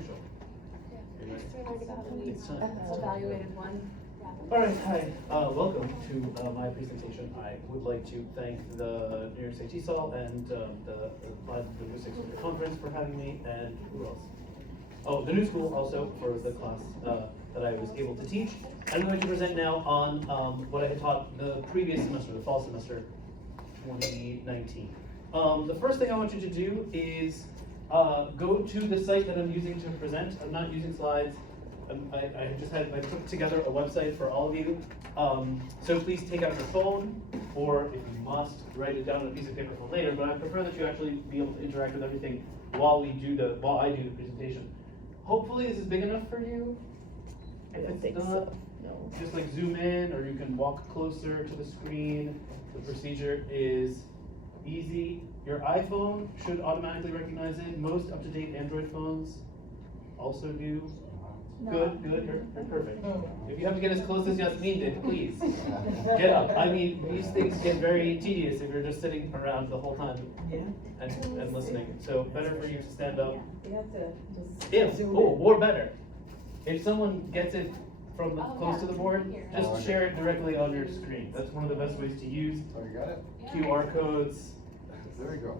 crucial. It's evaluated one. All right, hi, welcome to my presentation. I would like to thank the New York State TESOL and the Linguistics Conference for having me, and who else? Oh, the New School also for the class that I was able to teach. I'm going to present now on what I had taught the previous semester, the fall semester, 2019. The first thing I want you to do is go to the site that I'm using to present. I'm not using slides. I put together a website for all of you. So please take out your phone, or if you must, write it down on a piece of paper for later. But I prefer that you actually be able to interact with everything while I do the presentation. Hopefully this is big enough for you. I don't think not, so. No. Just like zoom in, or you can walk closer to the screen. The procedure is easy. Your iPhone should automatically recognize it. Most up-to-date Android phones also do. No. Good, you're perfect. If you have to get as close as Yasmin did, please get up. I mean, these things get very tedious if you're just sitting around the whole time and listening. So better for you to stand up. You have to just or better. If someone gets it from close to the board, just share it directly on your screen. That's one of the best ways to use Oh, you got it? QR codes. There we go.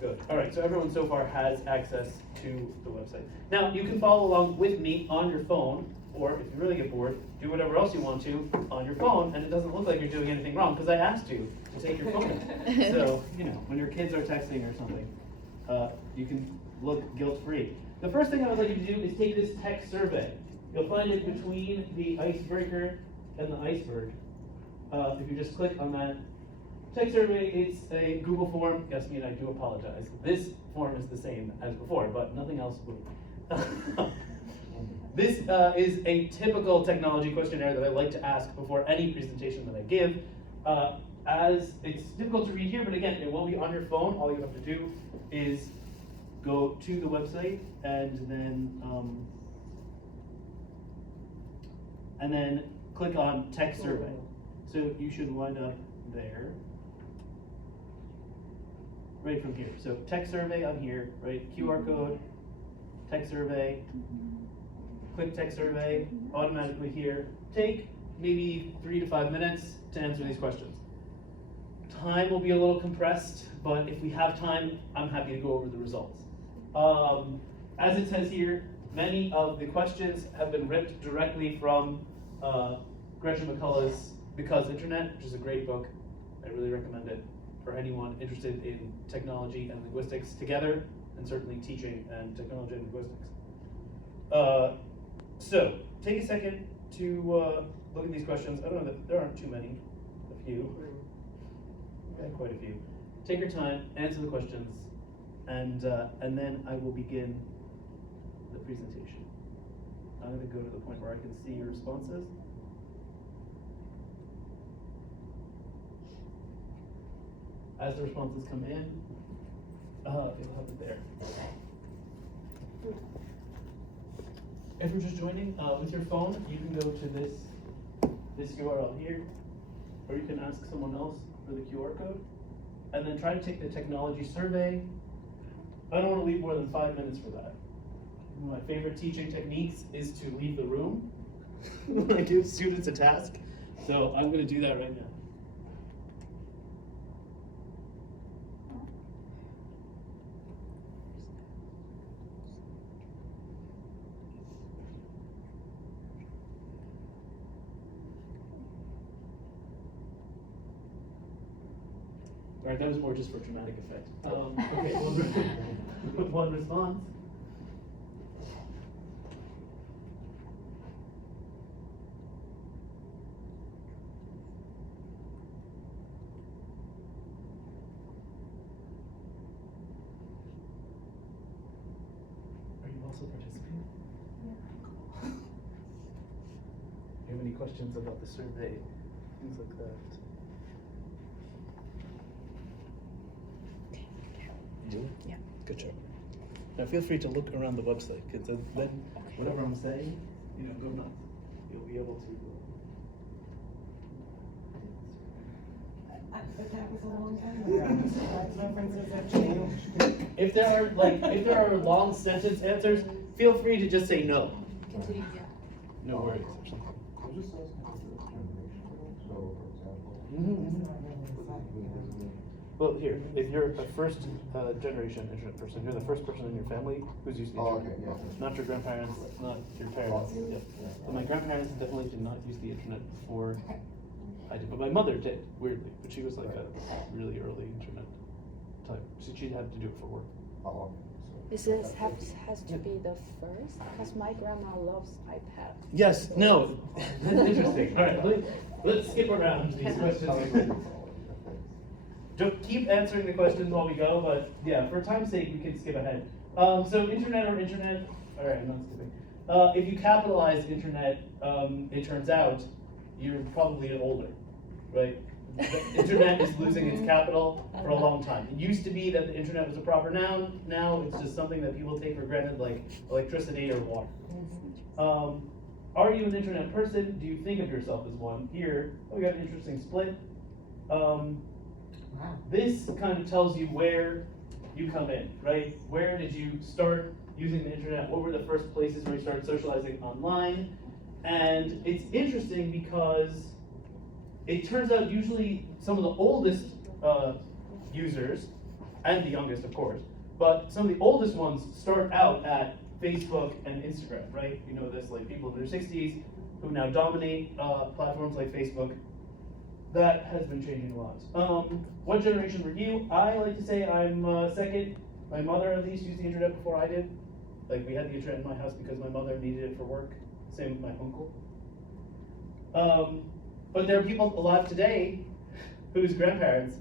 Good. All right, so everyone so far has access to the website. Now, you can follow along with me on your phone, or if you really get bored, do whatever else you want to on your phone, and it doesn't look like you're doing anything wrong, because I asked you to take your phone. So, when your kids are texting or something, you can look guilt-free. The first thing I would like you to do is take this text survey. You'll find it between the icebreaker and the iceberg. If you just click on that text survey, it's a Google form. Yasmin, I do apologize. This form is the same as before, but nothing else will. This is a typical technology questionnaire that I like to ask before any presentation that I give. As it's difficult to read here, but again, it won't be on your phone. All you have to do is go to the website and then click on text survey. So you should wind up there. Right from here. So text survey on here, right? QR code, text survey, click text survey, automatically here. Take maybe 3 to 5 minutes to answer these questions. Time will be a little compressed, but if we have time, I'm happy to go over the results. As it says here, many of the questions have been ripped directly from Gretchen McCullough's Because Internet, which is a great book. I really recommend it for anyone interested in technology and linguistics together, and certainly teaching and technology and linguistics. So, take a second to look at these questions. I don't know, there aren't too many, a few. Okay, quite a few. Take your time, answer the questions, and then I will begin the presentation. I'm going to go to the point where I can see your responses. As the responses come in, it'll have it there. If you're just joining with your phone, you can go to this URL here, or you can ask someone else for the QR code, and then try to take the technology survey. I don't want to leave more than 5 minutes for that. One of my favorite teaching techniques is to leave the room when I give students a task, so I'm going to do that right now. All right, that was more just for dramatic effect. Okay, one response. Are you also participating? Yeah. Do you have any questions about the survey? Things like that. Yeah. Good job. Now feel free to look around the website, because then whatever I'm saying, go nuts. You'll be able to. But that was a long time ago. References have changed. If there are long sentence answers, feel free to just say no. Continue, yeah. No worries or something. I'm just asking for the generation, so for example. Well, here, if you're a first generation internet person, you're the first person in your family who's used the Oh, internet. okay, yeah. Not your grandparents, not your parents. Oh. Yep. But my grandparents definitely did not use the internet before I did. But my mother did, weirdly. But she was like a really early internet type. So she had to do it for work. Oh, Is this has to be the first? Because my grandma loves iPad. Yes, no. That's interesting. All right, let's skip around these questions. Don't keep answering the questions while we go, but yeah, for time's sake, we can skip ahead. So internet, all right, I'm not skipping. If you capitalize internet, it turns out you're probably older, right? The internet is losing its capital for a long time. It used to be that the internet was a proper noun. Now it's just something that people take for granted, like electricity or water. Are you an internet person? Do you think of yourself as one? Here, we got an interesting split. This kind of tells you where you come in, right? Where did you start using the internet? What were the first places where you started socializing online? And it's interesting because it turns out usually some of the oldest users, and the youngest of course, but some of the oldest ones start out at Facebook and Instagram, right? You know this, like people in their 60s who now dominate platforms like Facebook. That has been changing a lot. What generation were you? I like to say I'm second. My mother at least used the internet before I did. Like we had the internet in my house because my mother needed it for work. Same with my uncle. But there are people alive today whose grandparents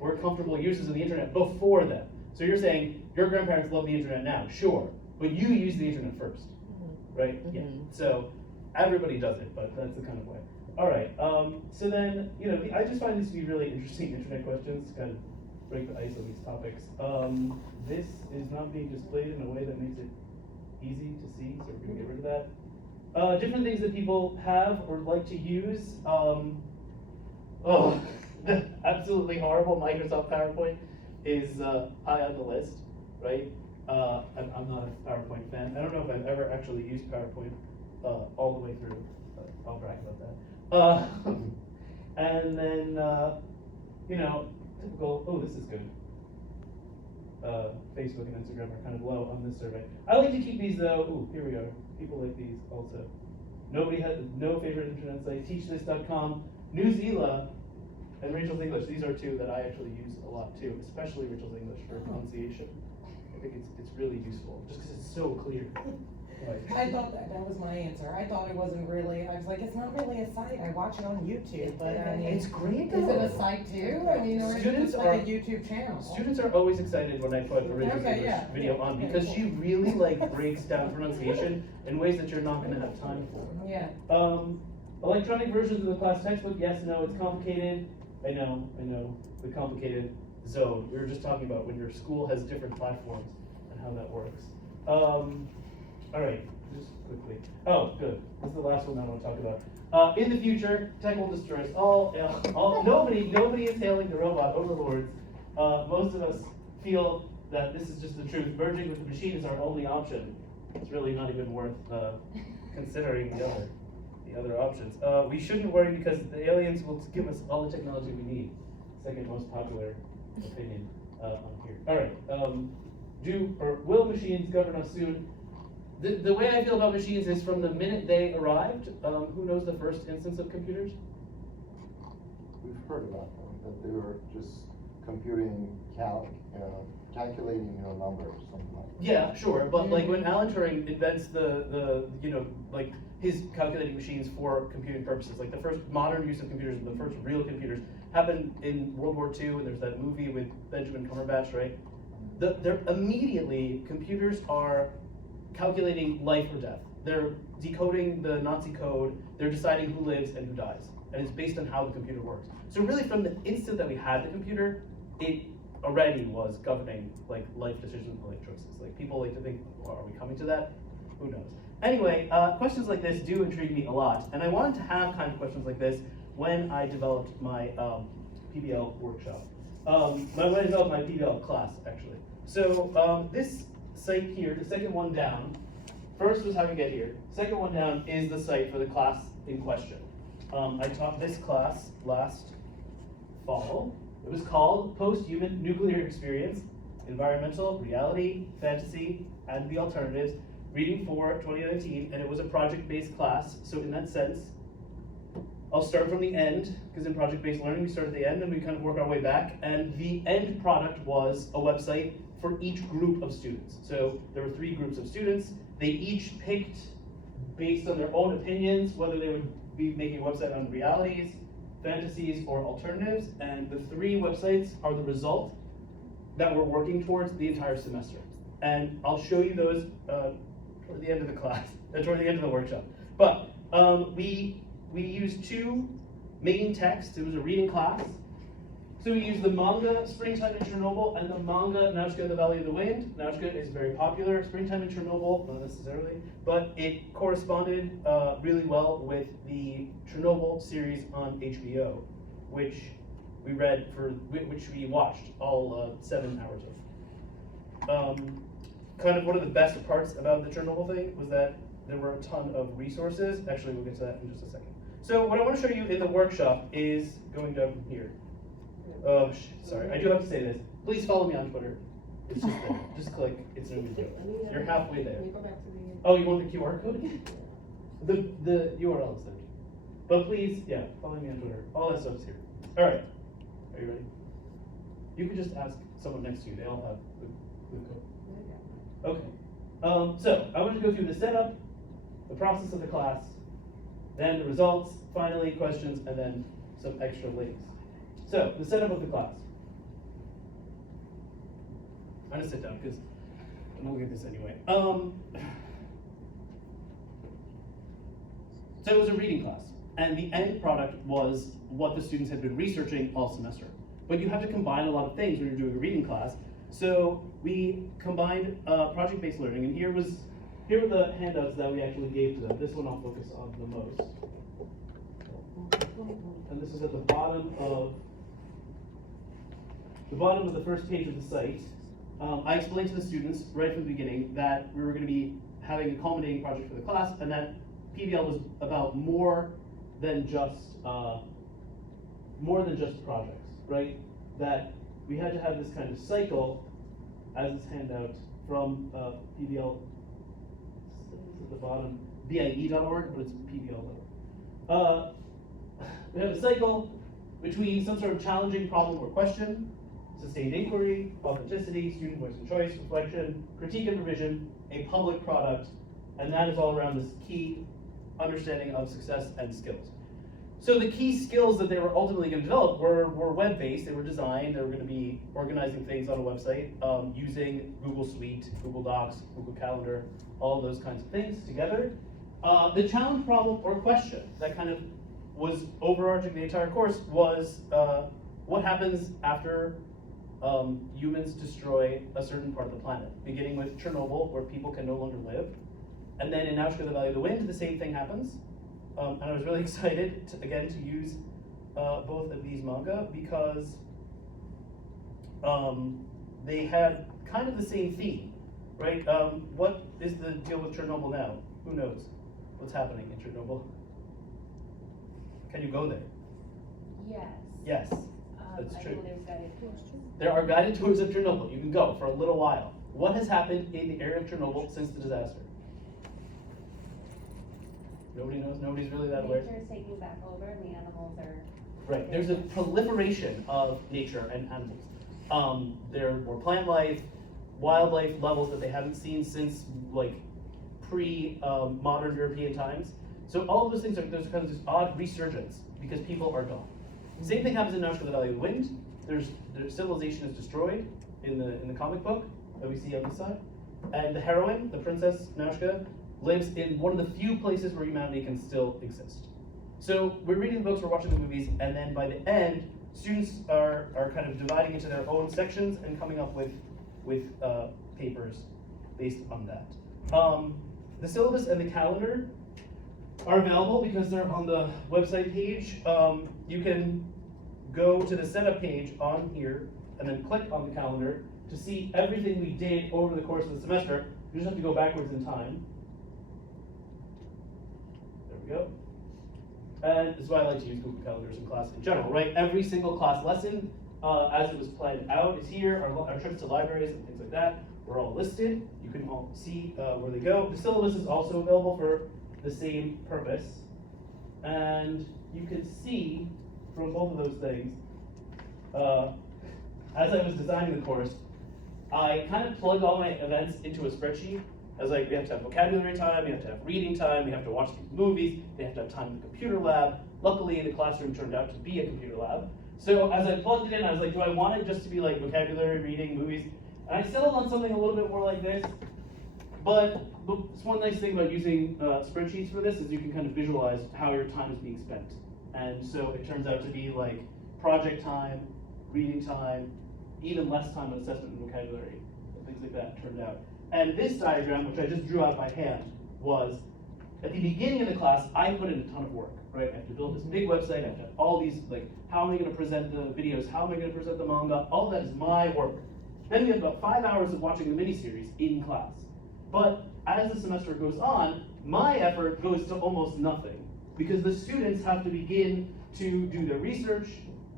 were comfortable users of the internet before them. So you're saying your grandparents love the internet now, sure, but you use the internet first, right? Yeah. So everybody does it, but that's the kind of way. All right. So then, you know, I just find these to be really interesting internet questions to kind of break the ice on these topics. This is not being displayed in a way that makes it easy to see, so we're gonna get rid of that. Different things that people have or like to use. Absolutely horrible Microsoft PowerPoint is high on the list, right? I'm not a PowerPoint fan. I don't know if I've ever actually used PowerPoint all the way through. But I'll brag about that. And then, you know, typical, oh, this is good. Facebook and Instagram are kind of low on this survey. I like to keep these though, ooh, here we are. People like these also. Nobody has no favorite internet site, teachthis.com, Newsela, and Rachel's English. These are two that I actually use a lot too, especially Rachel's English for pronunciation. I think it's really useful, just because it's so clear. Right. I thought that was my answer. I thought it wasn't really, I was like, it's not really a site. I watch it on YouTube, but I mean. It's great Is it though. a site too? I mean, or is it Students just like a YouTube channel? Students are always excited when I put a Rachel's Okay, English yeah, video yeah, on okay, because cool. she really like breaks down pronunciation in ways that you're not going to have time for. Yeah. Electronic versions of the class textbook, yes, no, it's complicated. I know, the complicated zone. We were just talking about when your school has different platforms and how that works. All right, just quickly. Oh, good. This is the last one I want to talk about. In the future, tech will destroy us all. Nobody is hailing the robot overlords. Most of us feel that this is just the truth. Merging with the machine is our only option. It's really not even worth considering the other options. We shouldn't worry because the aliens will give us all the technology we need. Second most popular opinion on here. All right. Will machines govern us soon? The way I feel about machines is from the minute they arrived. Who knows the first instance of computers? We've heard about them, that they were just computing, calculating numbers, something like that. Yeah, sure, but like when Alan Turing invents the like his calculating machines for computing purposes, like the first modern use of computers, the first real computers happened in World War II, and there's that movie with Benjamin Cumberbatch, right? They're immediately, computers are calculating life or death. They're decoding the Nazi code, they're deciding who lives and who dies, and it's based on how the computer works. So really from the instant that we had the computer, it already was governing like life decisions and life choices. Like people like to think, well, are we coming to that? Who knows? Anyway, questions like this do intrigue me a lot, and I wanted to have kind of questions like this when I developed my PBL workshop. My one is of my PBL class, actually. So this site here, the second one down, first was how you get here. Second one down is the site for the class in question. I taught this class last fall. It was called Post-Human Nuclear Experience, Environmental, Reality, Fantasy, and the Alternatives, Reading for 2019, and it was a project-based class. So in that sense, I'll start from the end, because in project-based learning, we start at the end and we kind of work our way back. And the end product was a website for each group of students. So there were 3 groups of students. They each picked, based on their own opinions, whether they would be making a website on realities, fantasies, or alternatives. And the 3 websites are the result that we're working towards the entire semester. And I'll show you those toward the end of the class, toward the end of the workshop. But we used 2 main texts. It was a reading class. So we used the manga Springtime in Chernobyl and the manga Nausicaä and the Valley of the Wind. Nausicaä is very popular. Springtime in Chernobyl, not necessarily, but it corresponded really well with the Chernobyl series on HBO, which we read which we watched all 7 hours of. Kind of one of the best parts about the Chernobyl thing was that there were a ton of resources. Actually, we'll get to that in just a second. So what I want to show you in the workshop is going down from here. Oh, sorry, I do have to say this. Please follow me on Twitter. It's just there. Just click. It's no big deal. You're halfway there. Oh, you want the QR code again? The URL is there. But please, yeah, follow me on Twitter. All that stuff's here. All right. Are you ready? You can just ask someone next to you. They all have the code. Okay. So I want to go through the setup, the process of the class, then the results, finally questions, and then some extra links. So the setup of the class. I'm gonna sit down because I'm gonna get this anyway. So it was a reading class, and the end product was what the students had been researching all semester. But you have to combine a lot of things when you're doing a reading class. So we combined project-based learning, and here were the handouts that we actually gave to them. This one I'll focus on the most. And this is at the bottom of the first page of the site. I explained to the students right from the beginning that we were going to be having a culminating project for the class, and that PBL was about more than just projects, right? That we had to have this kind of cycle, as this handout from PBL, at the bottom, BIE.org, but it's PBL.org. We have a cycle between some sort of challenging problem or question, sustained inquiry, authenticity, student voice and choice, reflection, critique and revision, a public product, and that is all around this key understanding of success and skills. So the key skills that they were ultimately going to develop were web-based. They were designed. They were going to be organizing things on a website using Google Suite, Google Docs, Google Calendar, all of those kinds of things together. The challenge, problem, or question that kind of was overarching the entire course was what happens after humans destroy a certain part of the planet, beginning with Chernobyl, where people can no longer live. And then in Nausicaä, the Valley of the Wind, the same thing happens. And I was really excited, to use both of these manga because they had kind of the same theme, right? What is the deal with Chernobyl now? Who knows what's happening in Chernobyl? Can you go there? Yes. Yes, that's I true. know there's guided tours. There are guided tours of Chernobyl. You can go for a little while. What has happened in the area of Chernobyl since the disaster? Nobody knows. Nobody's really that aware. Nature's taking back over and the animals are. Right. There's a proliferation of nature and animals. There were plant life, wildlife levels that they haven't seen since like pre-modern European times. So all of those things there's kind of this odd resurgence because people are gone. Same thing happens in Nausicaä, the Valley of the Wind. Their civilization is destroyed in the comic book that we see on this side, and the heroine, the princess Nausicaä, lives in one of the few places where humanity can still exist. So we're reading the books, we're watching the movies, and then by the end, students are kind of dividing into their own sections and coming up with papers based on that. The syllabus and the calendar are available because they're on the website page. You can go to the setup page on here and then click on the calendar to see everything we did over the course of the semester. You just have to go backwards in time. There we go. And this is why I like to use Google Calendars in class in general, right? Every single class lesson, as it was planned out, is here. Our trips to libraries and things like that were all listed. You can all see where they go. The syllabus is also available for the same purpose. And you can see from both of those things, as I was designing the course, I kind of plugged all my events into a spreadsheet. I was like, we have to have vocabulary time, we have to have reading time, we have to watch these movies, they have to have time in the computer lab. Luckily, the classroom turned out to be a computer lab. So as I plugged it in, I was like, do I want it just to be like vocabulary, reading, movies? And I settled on something a little bit more like this. But it's one nice thing about using spreadsheets for this is you can kind of visualize how your time is being spent. And so it turns out to be like project time, reading time, even less time on assessment and vocabulary, and things like that turned out. And this diagram, which I just drew out by hand, was at the beginning of the class, I put in a ton of work, right? I have to build this big website, I have to have all these, like, how am I gonna present the videos, how am I gonna present the manga, all that is my work. Then we have about 5 hours of watching the miniseries in class. But as the semester goes on, my effort goes to almost nothing, because the students have to begin to do their research,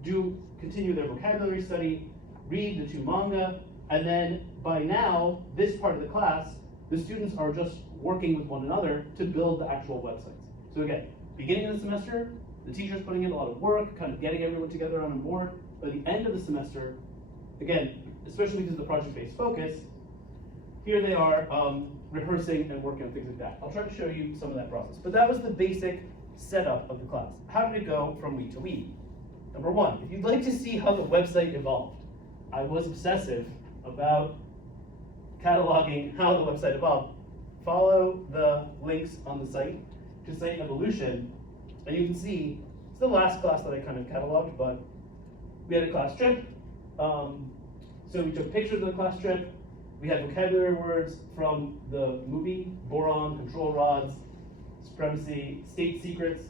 continue their vocabulary study, read the 2 manga, and then by now, this part of the class, the students are just working with one another to build the actual websites. So again, beginning of the semester, the teacher's putting in a lot of work, kind of getting everyone together on a board. By the end of the semester, again, especially because of the project-based focus, here they are rehearsing and working on things like that. I'll try to show you some of that process. But that was the basic setup of the class. How did it go from week to week? Number one, if you'd like to see how the website evolved, I was obsessive about cataloging how the website evolved. Follow the links on the site to site evolution, and you can see it's the last class that I kind of cataloged, but we had a class trip. So we took pictures of the class trip. We had vocabulary words from the movie, boron, control rods, supremacy, state secrets.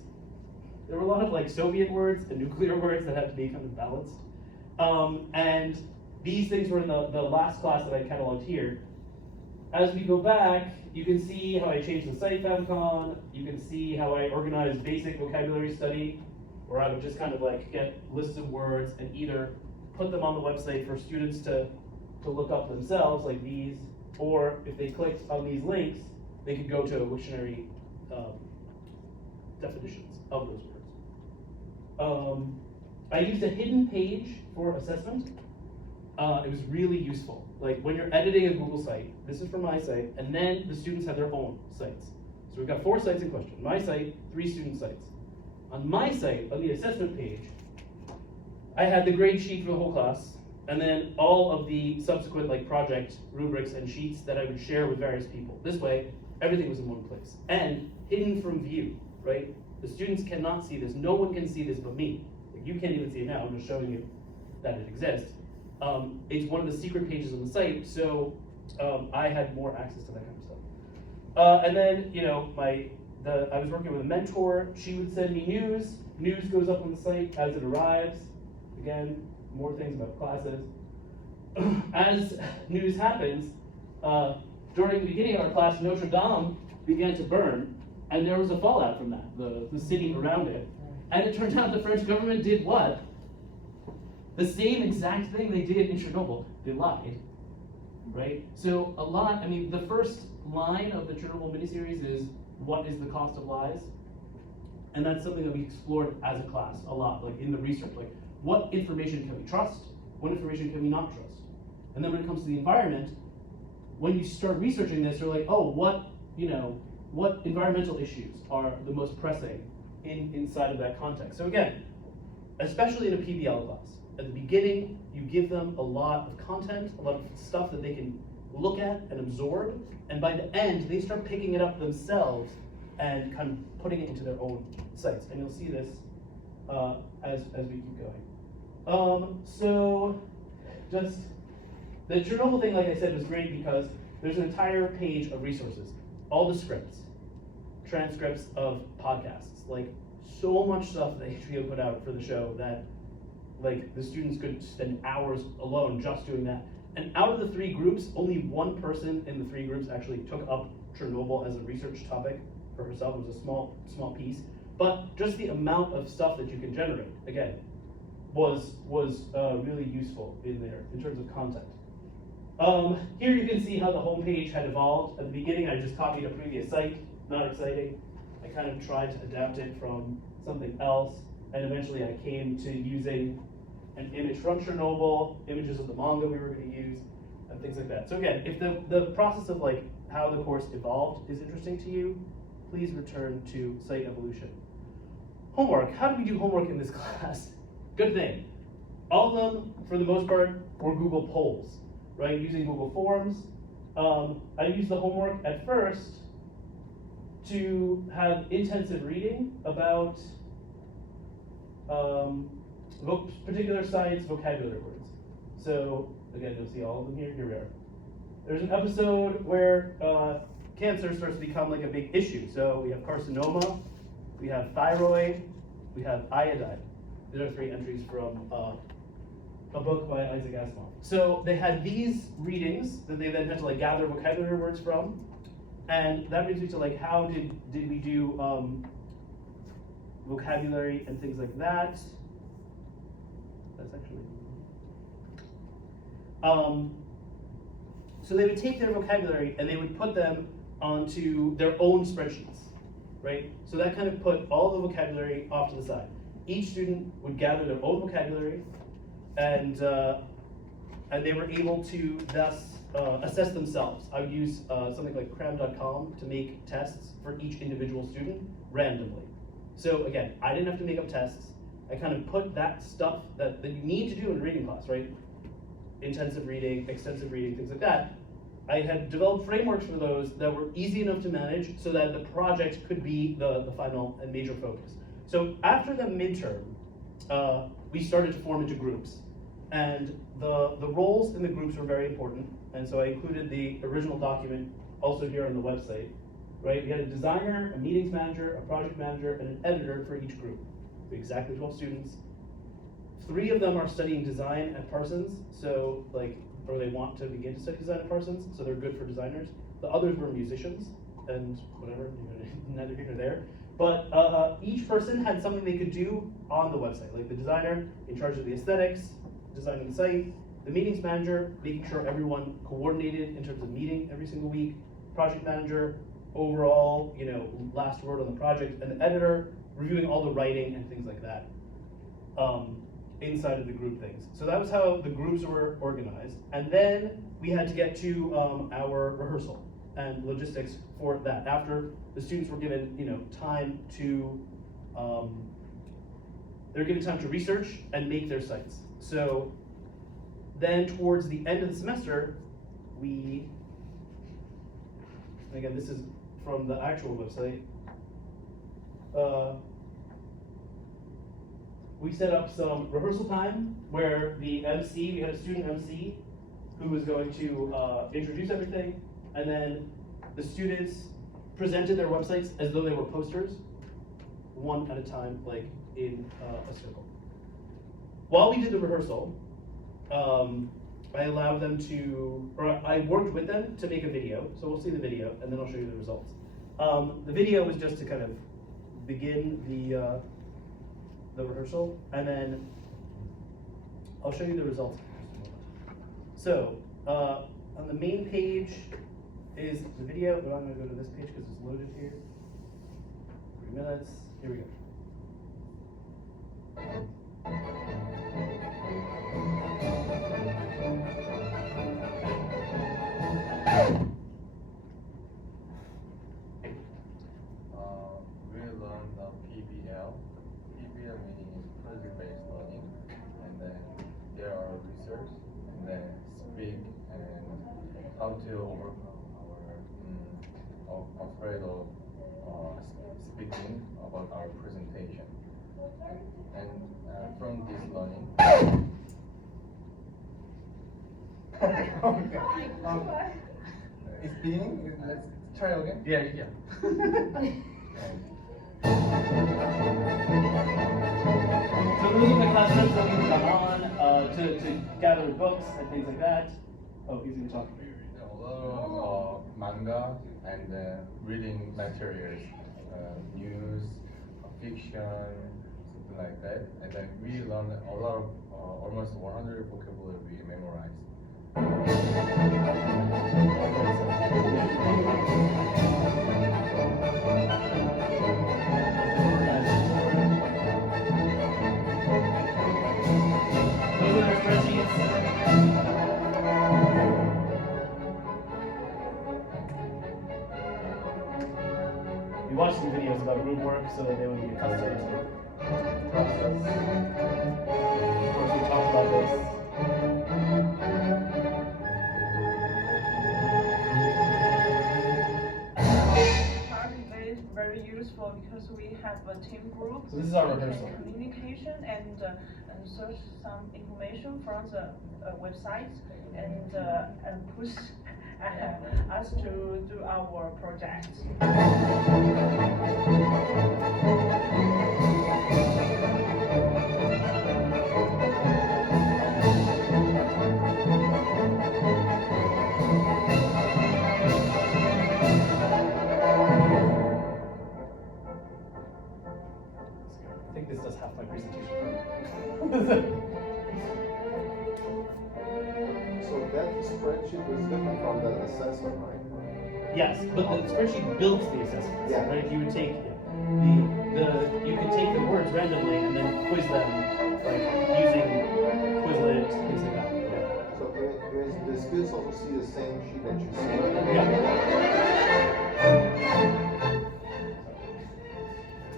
There were a lot of like Soviet words and nuclear words that had to be kind of balanced. And these things were in the last class that I cataloged here. As we go back, you can see how I changed the site favicon. You can see how I organized basic vocabulary study, where I would just kind of like get lists of words and either put them on the website for students to look up themselves, like these, or if they clicked on these links, they could go to Wiktionary definitions of those words. I used a hidden page for assessment. It was really useful. Like when you're editing a Google site, this is for my site, and then the students have their own sites. So we've got 4 sites in question. My site, 3 student sites. On my site, on the assessment page, I had the grade sheet for the whole class, and then all of the subsequent like project rubrics and sheets that I would share with various people. This way, everything was in one place and hidden from view, right? The students cannot see this. No one can see this but me. Like, you can't even see it now. I'm just showing you that it exists. It's one of the secret pages on the site, so I had more access to that kind of stuff. And then, you know, I was working with a mentor. She would send me news. News goes up on the site as it arrives. Again, more things about classes. As news happens, during the beginning of our class, Notre Dame began to burn, and there was a fallout from that, the city around it. And it turned out the French government did what? The same exact thing they did in Chernobyl. They lied, right? So a lot, I mean, the first line of the Chernobyl miniseries is, what is the cost of lies? And that's something that we explored as a class a lot, like in the research, like what information can we trust? What information can we not trust? And then when it comes to the environment, when you start researching this, you're like, oh, what environmental issues are the most pressing inside of that context? So again, especially in a PBL class, at the beginning, you give them a lot of content, a lot of stuff that they can look at and absorb, and by the end, they start picking it up themselves and kind of putting it into their own sites. And you'll see this as we keep going. So just the Chernobyl thing, like I said, was great because there's an entire page of resources, all the scripts, transcripts of podcasts, like so much stuff that HBO put out for the show that like the students could spend hours alone just doing that. And out of the 3 groups, only one person in the 3 groups actually took up Chernobyl as a research topic for herself. It was a small piece. But just the amount of stuff that you can generate, again, was really useful in there in terms of content. Here you can see how the homepage had evolved. At the beginning, I just copied a previous site, not exciting. I kind of tried to adapt it from something else, and eventually I came to using an image from Chernobyl, images of the manga we were going to use, and things like that. So again, if the process of like how the course evolved is interesting to you, please return to Site Evolution. Homework. How do we do homework in this class? Good thing. All of them, for the most part, were Google Polls, right? Using Google Forms. I used the homework at first to have intensive reading about particular science vocabulary words. So again, you'll see all of them here. Here we are. There's an episode where cancer starts to become like a big issue. So we have carcinoma, we have thyroid, we have iodine. These are 3 entries from a book by Isaac Asimov. So they had these readings that they then had to like gather vocabulary words from. And that brings me to like, how did we do vocabulary and things like that? That's actually, so they would take their vocabulary and they would put them onto their own spreadsheets, right? So that kind of put all the vocabulary off to the side. Each student would gather their own vocabulary, and they were able to thus assess themselves. I would use something like cram.com to make tests for each individual student randomly. So again, I didn't have to make up tests. I kind of put that stuff that you need to do in a reading class, right? Intensive reading, extensive reading, things like that. I had developed frameworks for those that were easy enough to manage so that the project could be the final and major focus. So after the midterm, we started to form into groups. And the roles in the groups were very important. And so I included the original document also here on the website, right? We had a designer, a meetings manager, a project manager, and an editor for each group. Exactly 12 students. 3 of them are studying design at Parsons, so or they want to begin to study design at Parsons, so they're good for designers. The others were musicians, and whatever, neither here nor there. But each person had something they could do on the website, like the designer in charge of the aesthetics, designing the site, the meetings manager, making sure everyone coordinated in terms of meeting every single week, project manager, overall, last word on the project, and the editor, reviewing all the writing and things like that inside of the group things. So that was how the groups were organized. And then we had to get to our rehearsal and logistics for that. After the students were given, time to, they're given time to research and make their sites. So then towards the end of the semester, again, this is from the actual website, we set up some rehearsal time where the MC, we had a student MC who was going to introduce everything, and then the students presented their websites as though they were posters, one at a time, like in a circle. While we did the rehearsal, I allowed them to, or I worked with them to make a video, so we'll see the video, and then I'll show you the results. The video was just to kind of begin the rehearsal, and then I'll show you the results in just a moment. So, on the main page is the video, but I'm going to go to this page because it's loaded here. 3 minutes. Here we go. We learned PBL. PBL meaning is project-based learning, and then there are research, and then speak, and how to overcome our afraid of speaking about our presentation. And from this learning, it's being. Let's try again. Yeah. So So those are the classrooms that we've gone on to gather books and things like that. Oh, he's gonna talk. A lot of manga and reading materials, news, fiction, something like that. And then we learned a lot of almost 100 vocabulary we memorized. Those are our spreadsheets. We watched some videos about group work so that they would be accustomed to the process. Of course, we talked about this. Part is very useful because we have a team group. So this is our We can rehearsal. Communication and search some information from the website and push us to do our project. I think this does half my presentation. So that spreadsheet was different from the assessment, right? Yes, but the spreadsheet builds the assessments, Yeah. right? You would take you could take the words randomly and then quiz them, like using Quizlet, things like that. Yeah. So the students also see the same sheet that you see?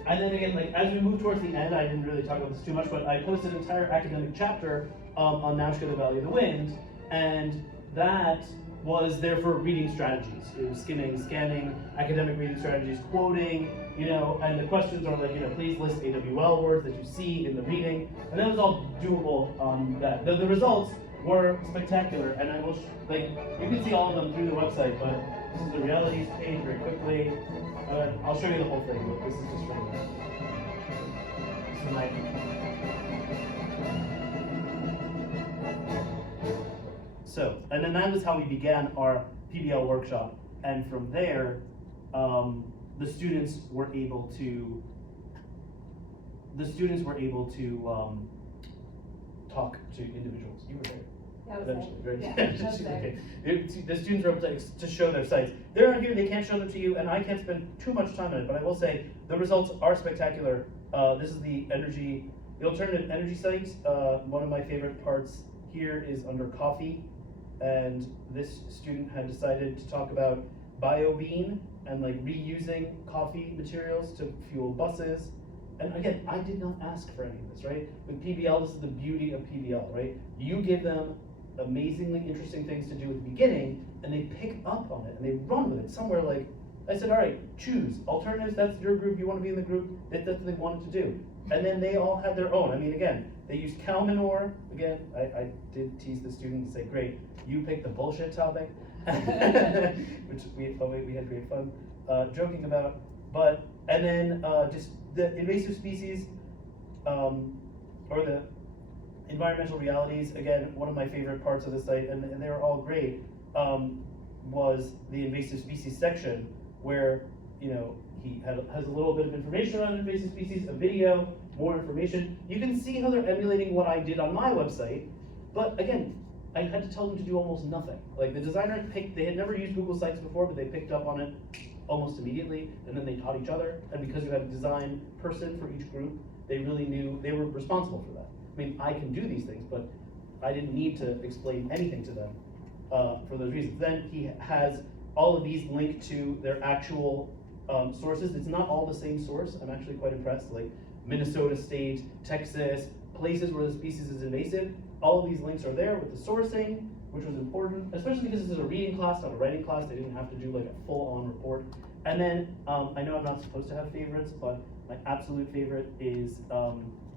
And then again, like as we move towards the end, I didn't really talk about this too much, but I posted an entire academic chapter on Naushka, the Valley of the Wind, and that was there for reading strategies. It was skimming, scanning, academic reading strategies, quoting, and the questions are like, please list AWL words that you see in the reading, and that was all doable on that. The results were spectacular, and I will, you can see all of them through the website, but this is the realities page very quickly. I'll show you the whole thing, but this is just from this is my. So, and then that was how we began our PBL workshop, and from there, the students were able to talk to individuals. You were there. That was Eventually, it. right? Yeah, that was She's there. okay. The students were able to show their sites. They're not here, they can't show them to you, and I can't spend too much time on it, but I will say the results are spectacular. This is the alternative energy site. One of my favorite parts here is under coffee, and this student had decided to talk about biobean and reusing coffee materials to fuel buses. And again, I did not ask for any of this, right? With PBL, this is the beauty of PBL, right? You give them amazingly interesting things to do at the beginning, and they pick up on it, and they run with it somewhere I said, all right, choose. Alternatives, that's your group, you want to be in the group, that's what they wanted to do. And then they all had their own. I mean, again, they used cow manure. Again, I did tease the students and say, great, you picked the bullshit topic, which we had great fun joking about. And then just the invasive species, or the environmental realities, again, one of my favorite parts of the site, and they were all great, was the invasive species section, where he has a little bit of information around invasive species, a video, more information. You can see how they're emulating what I did on my website, but again, I had to tell them to do almost nothing. Like the designer they had never used Google Sites before, but they picked up on it almost immediately, and then they taught each other, and because you had a design person for each group, they really knew, they were responsible for that. I mean, I can do these things, but I didn't need to explain anything to them for those reasons. Then he has all of these linked to their actual sources. It's not all the same source. I'm actually quite impressed, like Minnesota State, Texas, places where the species is invasive. All of these links are there with the sourcing, which was important, especially because this is a reading class, not a writing class. They didn't have to do like a full-on report. And then, I know I'm not supposed to have favorites, but my absolute favorite is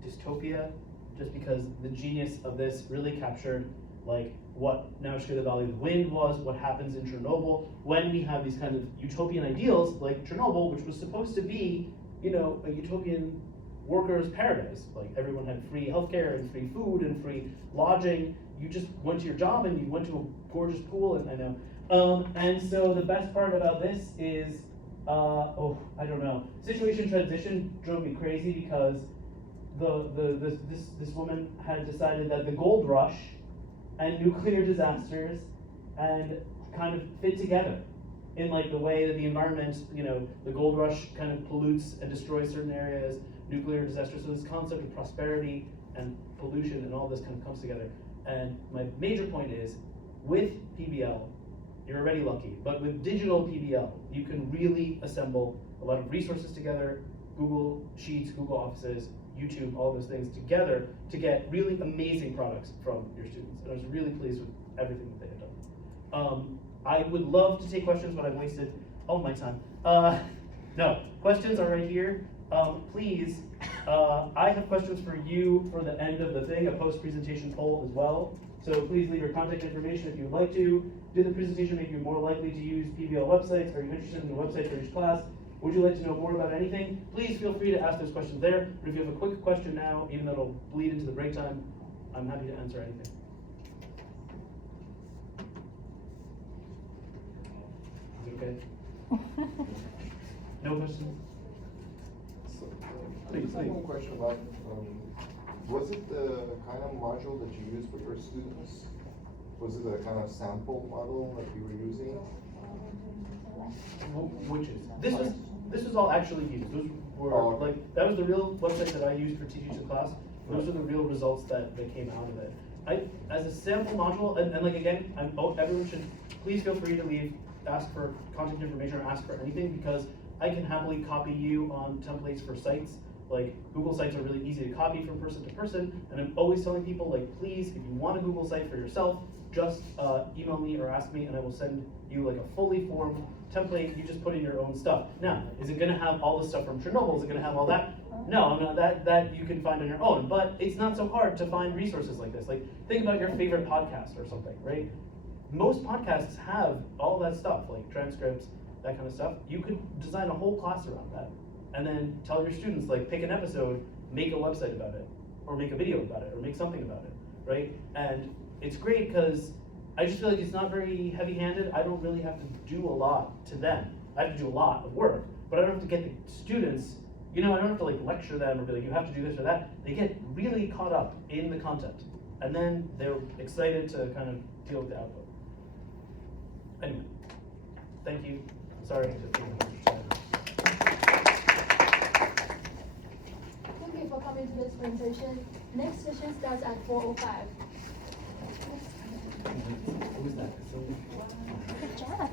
Dystopia, just because the genius of this really captured like what Naushka, the Valley of the Wind was, what happens in Chernobyl, when we have these kind of utopian ideals like Chernobyl, which was supposed to be, a utopian workers' paradise. Like everyone had free healthcare and free food and free lodging. You just went to your job and you went to a gorgeous pool, and I know. And so the best part about this is, I don't know. Situation transition drove me crazy because this woman had decided that the gold rush and nuclear disasters and kind of fit together in like the way that the environment, the gold rush kind of pollutes and destroys certain areas, nuclear disasters. So this concept of prosperity and pollution and all this kind of comes together. And my major point is, with PBL, you're already lucky, but with digital PBL, you can really assemble a lot of resources together, Google Sheets, Google Offices, YouTube, all those things together to get really amazing products from your students. And I was really pleased with everything that they had done. I would love to take questions, but I've wasted all my time. No, questions are right here. Please, I have questions for you for the end of the thing, a post-presentation poll as well. So please leave your contact information if you would like to. Did the presentation make you more likely to use PBL websites? Are you interested in the website for each class? Would you like to know more about anything? Please feel free to ask those questions there. But if you have a quick question now, even though it'll bleed into the break time, I'm happy to answer anything. Is it okay? No questions? So, Please, I have please. one question about, was it the kind of module that you used for your students? Was it a kind of sample model that you were using? Which is? This was all actually used. Those were Oh, okay. like, that was the real website that I used for teaching to class. Those are the real results that came out of it. As a sample module, and like again, everyone should, please feel free to ask for contact information or ask for anything, because I can happily copy you on templates for sites. Like Google sites are really easy to copy from person to person, and I'm always telling people, like, please, if you want a Google site for yourself, just email me or ask me, and I will send you like a fully formed template. You just put in your own stuff. Now, is it gonna have all the stuff from Chernobyl? Is it gonna have all that? No, I'm not, that you can find on your own, but it's not so hard to find resources like this. Like, think about your favorite podcast or something, right? Most podcasts have all that stuff, like transcripts, that kind of stuff. You could design a whole class around that, and then tell your students, like, pick an episode, make a website about it, or make a video about it, or make something about it, right? And it's great because I just feel like it's not very heavy-handed. I don't really have to do a lot to them. I have to do a lot of work, but I don't have to get the students, I don't have to like lecture them or be like, you have to do this or that. They get really caught up in the content, and then they're excited to kind of deal with the output. Anyway, thank you. Sorry to take a bunch of time. Thank you for coming to this presentation. Next session starts at 4:05. Who's that? Good job.